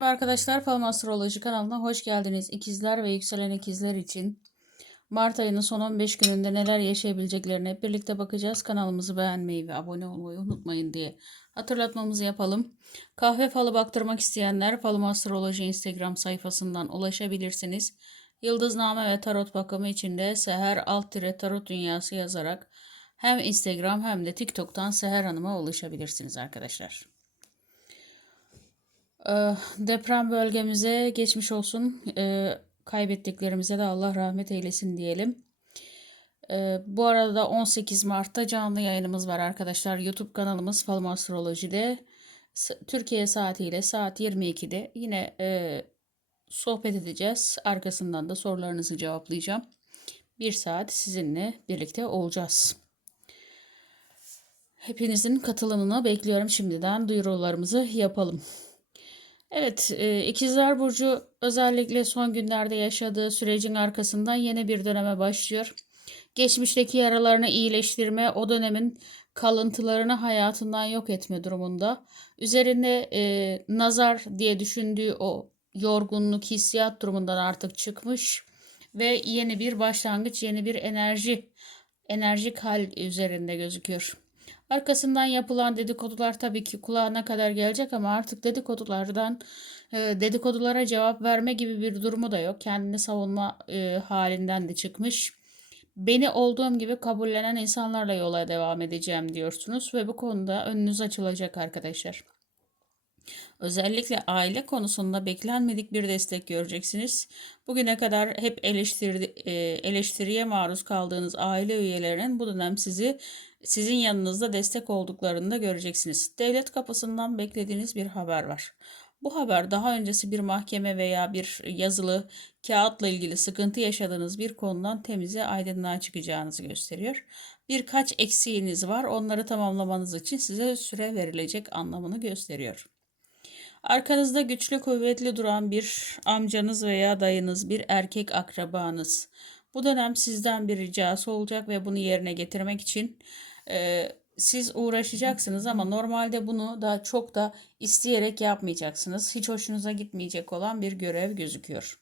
Arkadaşlar Falım Astroloji kanalına hoş geldiniz. İkizler ve yükselen ikizler için Mart ayının son 15 gününde neler yaşayabileceklerine hep birlikte bakacağız. Kanalımızı beğenmeyi ve abone olmayı unutmayın diye hatırlatmamızı yapalım. Kahve falı baktırmak isteyenler Falım Astroloji Instagram sayfasından ulaşabilirsiniz. Yıldızname ve tarot bakımı için de Seher Tarot Dünyası yazarak hem Instagram hem de TikTok'tan Seher Hanım'a ulaşabilirsiniz arkadaşlar. Deprem bölgemize geçmiş olsun. Kaybettiklerimize de Allah rahmet eylesin diyelim. Bu arada 18 Mart'ta canlı yayınımız var arkadaşlar. YouTube kanalımız Falım Astroloji'de. Türkiye saatiyle saat 22'de yine sohbet edeceğiz. Arkasından da sorularınızı cevaplayacağım. Bir saat sizinle birlikte olacağız. Hepinizin katılımını bekliyorum. Şimdiden duyurularımızı yapalım. Evet, İkizler Burcu özellikle son günlerde yaşadığı sürecin arkasından yeni bir döneme başlıyor. Geçmişteki yaralarını iyileştirme, o dönemin kalıntılarını hayatından yok etme durumunda. Üzerinde nazar diye düşündüğü o yorgunluk, hissiyat durumundan artık çıkmış ve yeni bir başlangıç, yeni bir enerjik hal üzerinde gözüküyor. Arkasından yapılan dedikodular tabii ki kulağına kadar gelecek ama artık dedikodulara cevap verme gibi bir durumu da yok. Kendini savunma halinden de çıkmış. Beni olduğum gibi kabullenen insanlarla yola devam edeceğim diyorsunuz ve bu konuda önünüz açılacak arkadaşlar. Özellikle aile konusunda beklenmedik bir destek göreceksiniz. Bugüne kadar hep eleştiriye maruz kaldığınız aile üyelerinin bu dönem sizin yanınızda destek olduklarını da göreceksiniz. Devlet kapısından beklediğiniz bir haber var. Bu haber daha öncesi bir mahkeme veya bir yazılı kağıtla ilgili sıkıntı yaşadığınız bir konudan temize aydınlığa çıkacağınızı gösteriyor. Birkaç eksiğiniz var. Onları tamamlamanız için size süre verilecek anlamını gösteriyor. Arkanızda güçlü kuvvetli duran bir amcanız veya dayınız, bir erkek akrabanız. Bu dönem sizden bir ricası olacak ve bunu yerine getirmek için siz uğraşacaksınız ama normalde bunu da çok da isteyerek yapmayacaksınız. Hiç hoşunuza gitmeyecek olan bir görev gözüküyor.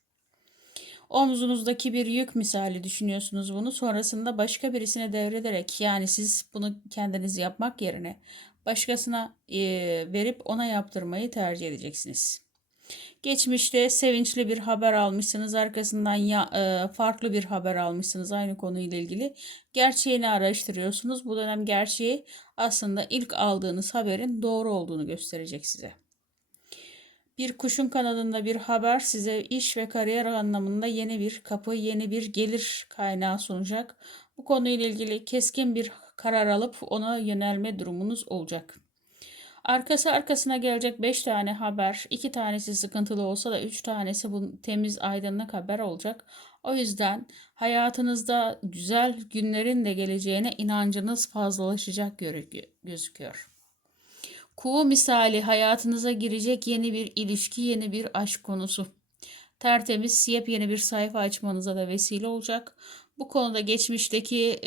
Omzunuzdaki bir yük misali düşünüyorsunuz bunu. Sonrasında başka birisine devrederek yani siz bunu kendiniz yapmak yerine başkasına verip ona yaptırmayı tercih edeceksiniz. Geçmişte sevinçli bir haber almışsınız, arkasından farklı bir haber almışsınız aynı konuyla ilgili. Gerçeğini araştırıyorsunuz. Bu dönem gerçeği aslında ilk aldığınız haberin doğru olduğunu gösterecek size. Bir kuşun kanadında bir haber size iş ve kariyer anlamında yeni bir kapı, yeni bir gelir kaynağı sunacak. Bu konuyla ilgili keskin bir karar alıp ona yönelme durumunuz olacak. Arkası arkasına gelecek 5 tane haber, 2 tanesi sıkıntılı olsa da 3 tanesi bu temiz aydınlık haber olacak. O yüzden hayatınızda güzel günlerin de geleceğine inancınız fazlalaşacak gözüküyor. Kuğu misali hayatınıza girecek yeni bir ilişki, yeni bir aşk konusu. Tertemiz, yepyeni bir sayfa açmanıza da vesile olacak. Bu konuda geçmişteki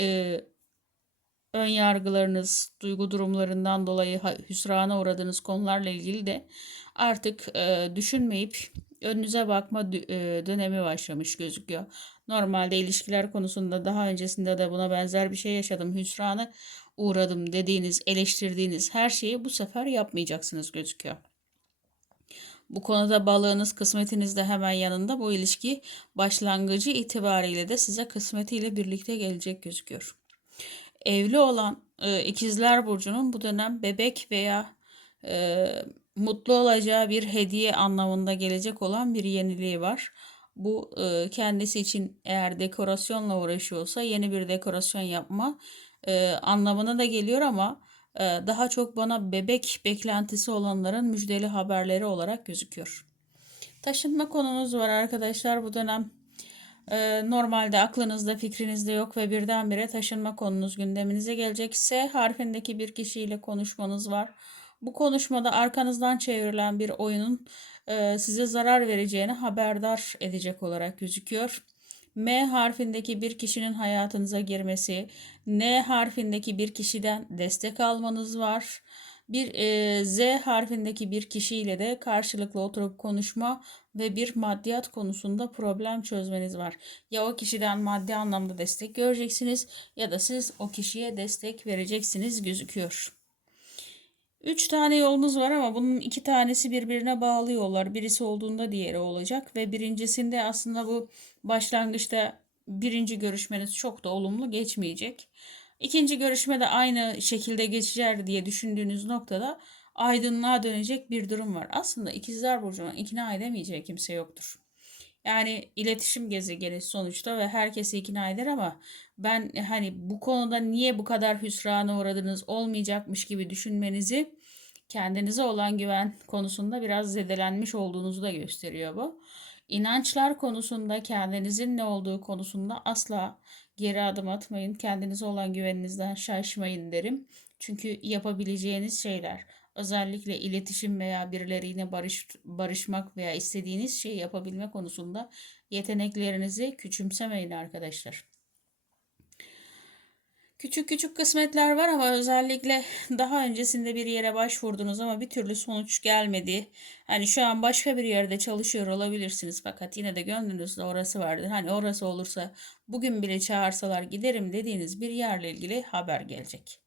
ön yargılarınız, duygu durumlarından dolayı hüsrana uğradığınız konularla ilgili de artık düşünmeyip önünüze bakma dönemi başlamış gözüküyor. Normalde ilişkiler konusunda daha öncesinde de buna benzer bir şey yaşadım, hüsrana uğradım dediğiniz, eleştirdiğiniz her şeyi bu sefer yapmayacaksınız gözüküyor. Bu konuda balığınız kısmetiniz de hemen yanında, bu ilişki başlangıcı itibariyle de size kısmetiyle birlikte gelecek gözüküyor. Evli olan ikizler burcunun bu dönem bebek veya e, mutlu olacağı bir hediye anlamında gelecek olan bir yeniliği var. Bu kendisi için eğer dekorasyonla uğraşıyorsa yeni bir dekorasyon yapma anlamına da geliyor ama daha çok bana bebek beklentisi olanların müjdeli haberleri olarak gözüküyor. Taşınma konunuz var arkadaşlar bu dönem. Normalde aklınızda fikrinizde yok ve birdenbire taşınma konunuz gündeminize gelecek. S harfindeki bir kişiyle konuşmanız var. Bu konuşmada arkanızdan çevrilen bir oyunun size zarar vereceğini haberdar edecek olarak gözüküyor. M harfindeki bir kişinin hayatınıza girmesi, N harfindeki bir kişiden destek almanız var. Bir Z harfindeki bir kişiyle de karşılıklı oturup konuşma ve bir maddiyat konusunda problem çözmeniz var. Ya o kişiden maddi anlamda destek göreceksiniz ya da siz o kişiye destek vereceksiniz gözüküyor. 3 tane yolunuz var ama bunun 2 tanesi birbirine bağlı yollar. Birisi olduğunda diğeri olacak ve birincisinde aslında bu başlangıçta birinci görüşmeniz çok da olumlu geçmeyecek. İkinci görüşme de aynı şekilde geçecek diye düşündüğünüz noktada aydınlığa dönecek bir durum var. Aslında ikizler burcunun ikna edemeyeceği kimse yoktur. Yani iletişim gezegeni sonuçta ve herkesi ikna eder ama ben hani bu konuda niye bu kadar hüsrana uğradınız olmayacakmış gibi düşünmenizi kendinize olan güven konusunda biraz zedelenmiş olduğunuzu da gösteriyor bu. İnançlar konusunda kendinizin ne olduğu konusunda asla geri adım atmayın. Kendinize olan güveninizden şaşmayın derim. Çünkü yapabileceğiniz şeyler özellikle iletişim veya birileriyle barışmak veya istediğiniz şeyi yapabilme konusunda yeteneklerinizi küçümsemeyin arkadaşlar. Küçük küçük kısmetler var ama özellikle daha öncesinde bir yere başvurdunuz ama bir türlü sonuç gelmedi. Hani şu an başka bir yerde çalışıyor olabilirsiniz fakat yine de gönlünüzde orası vardır. Hani orası olursa bugün bile çağırsalar giderim dediğiniz bir yerle ilgili haber gelecek.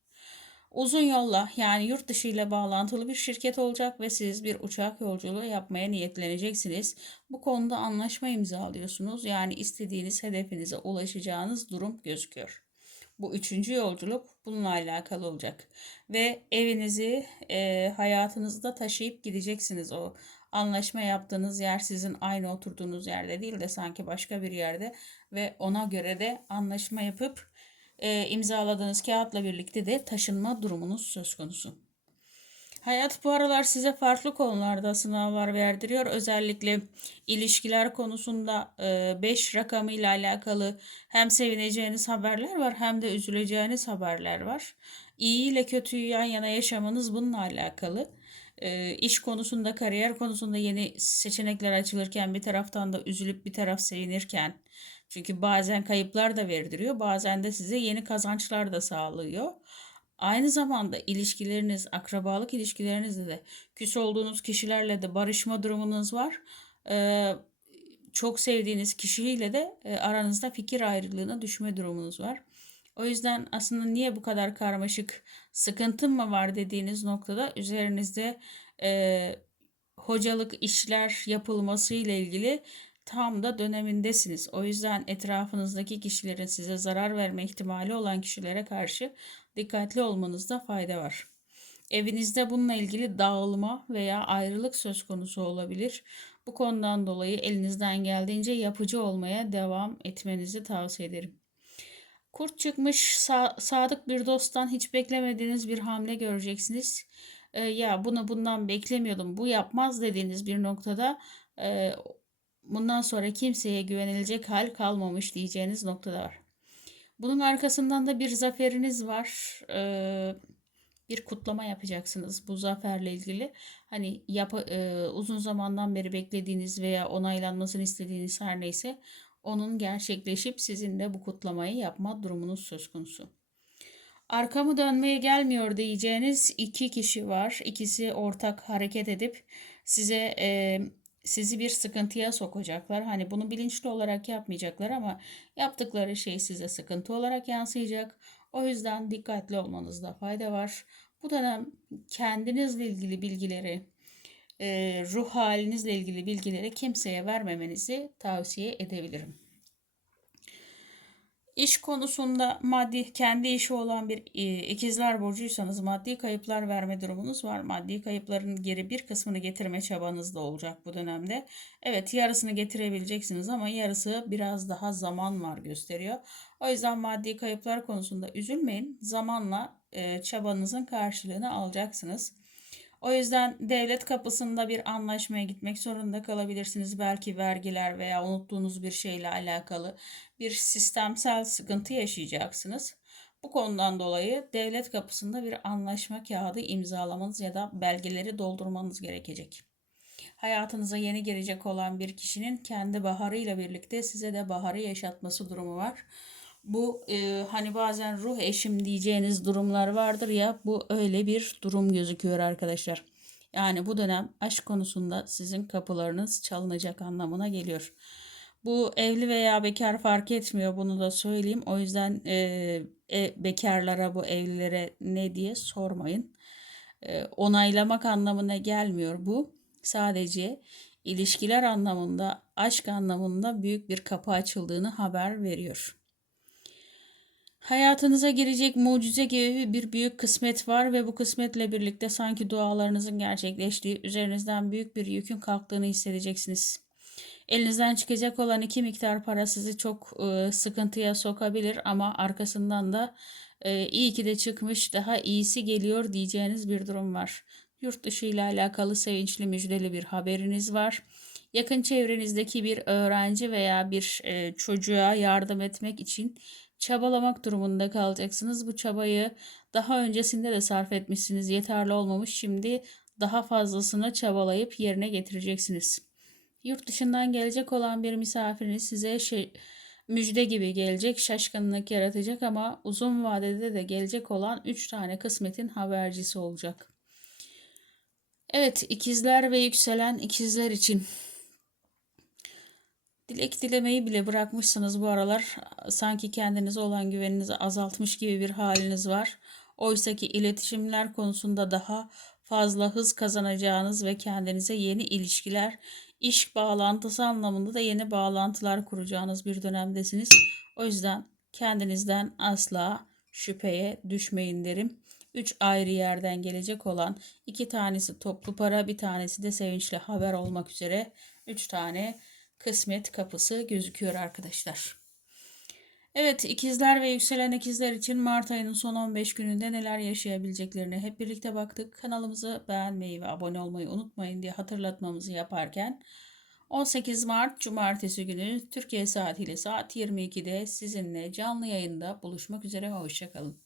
Uzun yolla yani yurt dışı ile bağlantılı bir şirket olacak ve siz bir uçak yolculuğu yapmaya niyetleneceksiniz. Bu konuda anlaşma imzalıyorsunuz. Yani istediğiniz hedefinize ulaşacağınız durum gözüküyor. Bu üçüncü yolculuk bununla alakalı olacak. Ve evinizi hayatınızda taşıyıp gideceksiniz. O anlaşma yaptığınız yer sizin aynı oturduğunuz yerde değil de sanki başka bir yerde ve ona göre de anlaşma yapıp imzaladığınız kağıtla birlikte de taşınma durumunuz söz konusu. Hayat bu aralar size farklı konularda sınavlar verdiriyor. Özellikle ilişkiler konusunda 5 rakamıyla alakalı hem sevineceğiniz haberler var hem de üzüleceğiniz haberler var. İyi ile kötüyü yan yana yaşamanız bununla alakalı. İş konusunda, kariyer konusunda yeni seçenekler açılırken bir taraftan da üzülüp bir taraf sevinirken çünkü bazen kayıplar da verdiriyor, bazen de size yeni kazançlar da sağlıyor. Aynı zamanda ilişkileriniz, akrabalık ilişkilerinizde de küs olduğunuz kişilerle de barışma durumunuz var. Ee, Çok sevdiğiniz kişiyle de aranızda fikir ayrılığına düşme durumunuz var. O yüzden aslında niye bu kadar karmaşık sıkıntım mı var dediğiniz noktada üzerinizde e, hocalık işler yapılması ile ilgili tam da dönemindesiniz. O yüzden etrafınızdaki kişilerin size zarar verme ihtimali olan kişilere karşı dikkatli olmanızda fayda var. Evinizde bununla ilgili dağılma veya ayrılık söz konusu olabilir. Bu konudan dolayı elinizden geldiğince yapıcı olmaya devam etmenizi tavsiye ederim. Kurt çıkmış sadık bir dosttan hiç beklemediğiniz bir hamle göreceksiniz. Ya bunu bundan beklemiyordum, bu yapmaz dediğiniz bir noktada e, bundan sonra kimseye güvenilecek hal kalmamış diyeceğiniz noktada var. Bunun arkasından da bir zaferiniz var. Bir kutlama yapacaksınız bu zaferle ilgili. Hani uzun zamandan beri beklediğiniz veya onaylanmasını istediğiniz her neyse onun gerçekleşip sizin de bu kutlamayı yapma durumunuz söz konusu. Arkamı dönmeye gelmiyor diyeceğiniz iki kişi var. İkisi ortak hareket edip size sizi bir sıkıntıya sokacaklar. Hani bunu bilinçli olarak yapmayacaklar ama yaptıkları şey size sıkıntı olarak yansıyacak. O yüzden dikkatli olmanızda fayda var. Bu dönem kendinizle ilgili bilgileri, ruh halinizle ilgili bilgileri kimseye vermemenizi tavsiye edebilirim. İş konusunda maddi kendi işi olan bir ikizler burcuysanız maddi kayıplar verme durumunuz var. Maddi kayıpların geri bir kısmını getirme çabanız da olacak bu dönemde. Evet, yarısını getirebileceksiniz ama yarısı biraz daha zaman var gösteriyor. O yüzden maddi kayıplar konusunda üzülmeyin. Zamanla çabanızın karşılığını alacaksınız. O yüzden devlet kapısında bir anlaşmaya gitmek zorunda kalabilirsiniz. Belki vergiler veya unuttuğunuz bir şeyle alakalı bir sistemsel sıkıntı yaşayacaksınız. Bu konudan dolayı devlet kapısında bir anlaşma kağıdı imzalamanız ya da belgeleri doldurmanız gerekecek. Hayatınıza yeni girecek olan bir kişinin kendi baharıyla birlikte size de baharı yaşatması durumu var. Bu hani bazen ruh eşim diyeceğiniz durumlar vardır ya, bu öyle bir durum gözüküyor arkadaşlar. Yani bu dönem aşk konusunda sizin kapılarınız çalınacak anlamına geliyor. Bu evli veya bekar fark etmiyor, bunu da söyleyeyim. O yüzden bekarlara, bu evlilere ne diye sormayın. Onaylamak anlamına gelmiyor bu. Sadece ilişkiler anlamında, aşk anlamında büyük bir kapı açıldığını haber veriyor. Hayatınıza girecek mucize gibi bir büyük kısmet var ve bu kısmetle birlikte sanki dualarınızın gerçekleştiği, üzerinizden büyük bir yükün kalktığını hissedeceksiniz. Elinizden çıkacak olan iki miktar para sizi çok sıkıntıya sokabilir ama arkasından da iyi ki de çıkmış, daha iyisi geliyor diyeceğiniz bir durum var. Yurt dışı ile alakalı sevinçli, müjdeli bir haberiniz var. Yakın çevrenizdeki bir öğrenci veya bir çocuğa yardım etmek için çabalamak durumunda kalacaksınız. Bu çabayı daha öncesinde de sarf etmişsiniz. Yeterli olmamış. Şimdi daha fazlasını çabalayıp yerine getireceksiniz. Yurt dışından gelecek olan bir misafiriniz size müjde gibi gelecek, şaşkınlık yaratacak ama uzun vadede de gelecek olan 3 tane kısmetin habercisi olacak. Evet, ikizler ve yükselen ikizler için dilek dilemeyi bile bırakmışsınız bu aralar. Sanki kendinize olan güveninizi azaltmış gibi bir haliniz var. Oysaki iletişimler konusunda daha fazla hız kazanacağınız ve kendinize yeni ilişkiler, iş bağlantısı anlamında da yeni bağlantılar kuracağınız bir dönemdesiniz. O yüzden kendinizden asla şüpheye düşmeyin derim. 3 ayrı yerden gelecek olan, 2 tanesi toplu para, bir tanesi de sevinçli haber olmak üzere 3 tane kısmet kapısı gözüküyor arkadaşlar. Evet, ikizler ve yükselen ikizler için Mart ayının son 15 gününde neler yaşayabileceklerine hep birlikte baktık. Kanalımızı beğenmeyi ve abone olmayı unutmayın diye hatırlatmamızı yaparken 18 Mart Cumartesi günü Türkiye saatiyle saat 22'de sizinle canlı yayında buluşmak üzere. Hoşçakalın.